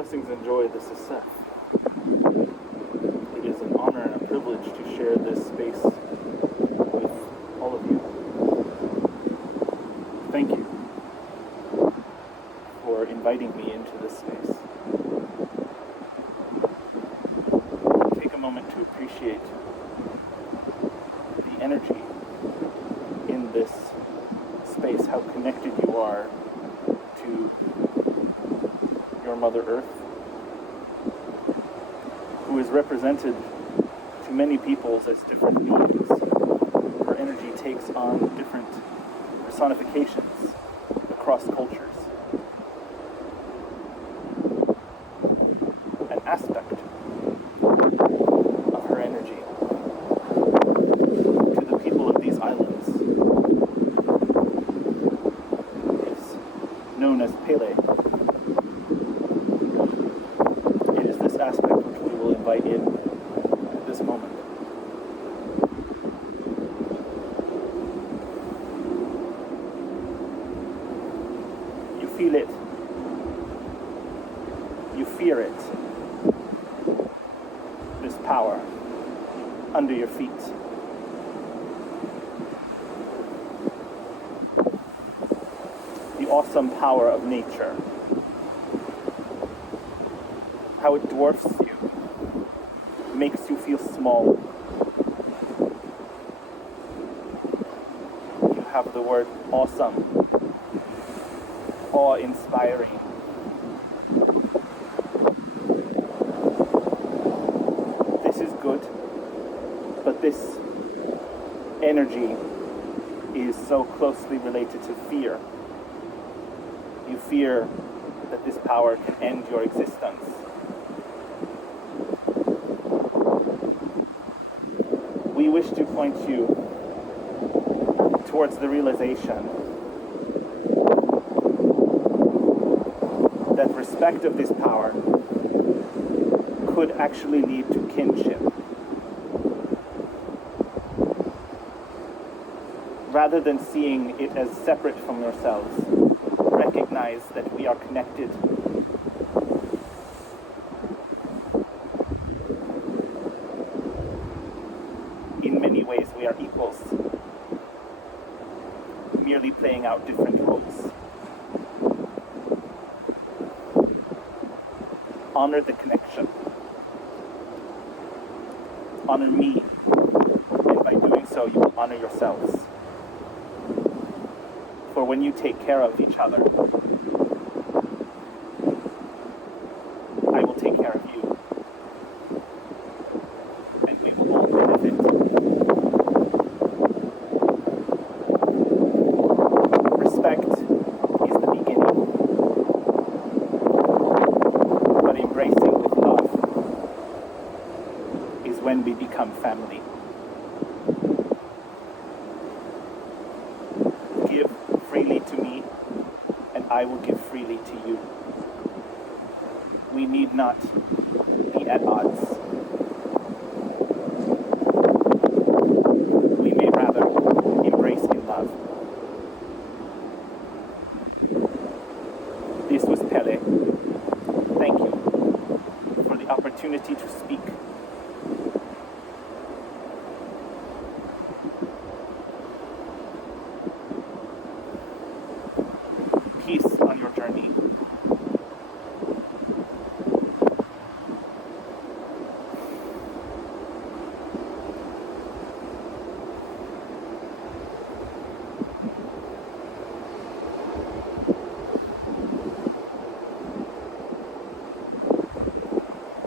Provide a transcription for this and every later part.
Blessings and joy, this is Seth. It is an honor and a privilege to share this space with all of you. Thank you for inviting me into this space. Take a moment to appreciate the energy in this space, how connected you are to your Mother Earth, who is represented to many peoples as different beings. Her energy takes on different personifications across cultures. An aspect of her energy to the people of these islands is known as Pele. Aspect which we will invite in at this moment. You feel it. You fear it. This power under your feet. The awesome power of nature. How it dwarfs you, makes you feel small. You have the word awesome, awe-inspiring. This is good, but this energy is so closely related to fear. You fear that this power can end your existence. We wish to point you towards the realization that respect of this power could actually lead to kinship. Rather than seeing it as separate from yourselves, recognize that we are connected. In many ways, we are equals, merely playing out different roles. Honor the connection. Honor me, and by doing so, you will honor yourselves. For when you take care of each other, I will take care of you. And we will all benefit. Respect is the beginning. But embracing with love is when we become family. Give freely to me, and I will give freely to you. We need not be at odds. We may rather embrace in love. This was Pele. Thank you for the opportunity to speak. Peace on your journey.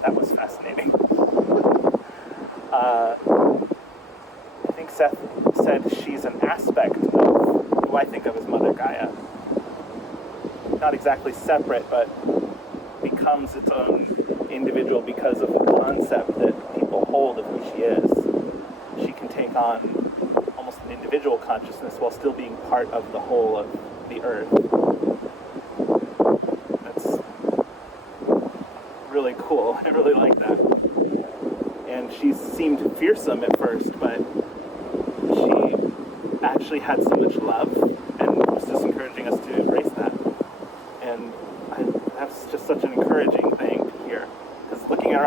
That was fascinating. I think Seth said she's an aspect of who I think of as Mother Gaia. Not exactly separate, but becomes its own individual because of the concept that people hold of who she is. She can take on almost an individual consciousness while still being part of the whole of the earth. That's really cool. I really like that. And she seemed fearsome at first, but she actually had so much love and was just encouraging us to embrace that. And that's just such an encouraging thing.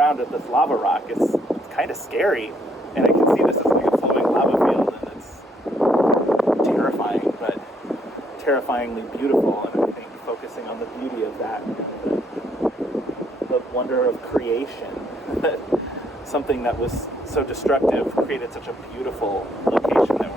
around at this lava rock, it's kind of scary. And I can see this as like a flowing lava field, and it's terrifying, but terrifyingly beautiful. And I think focusing on the beauty of that, the wonder of creation, that something that was so destructive created such a beautiful location that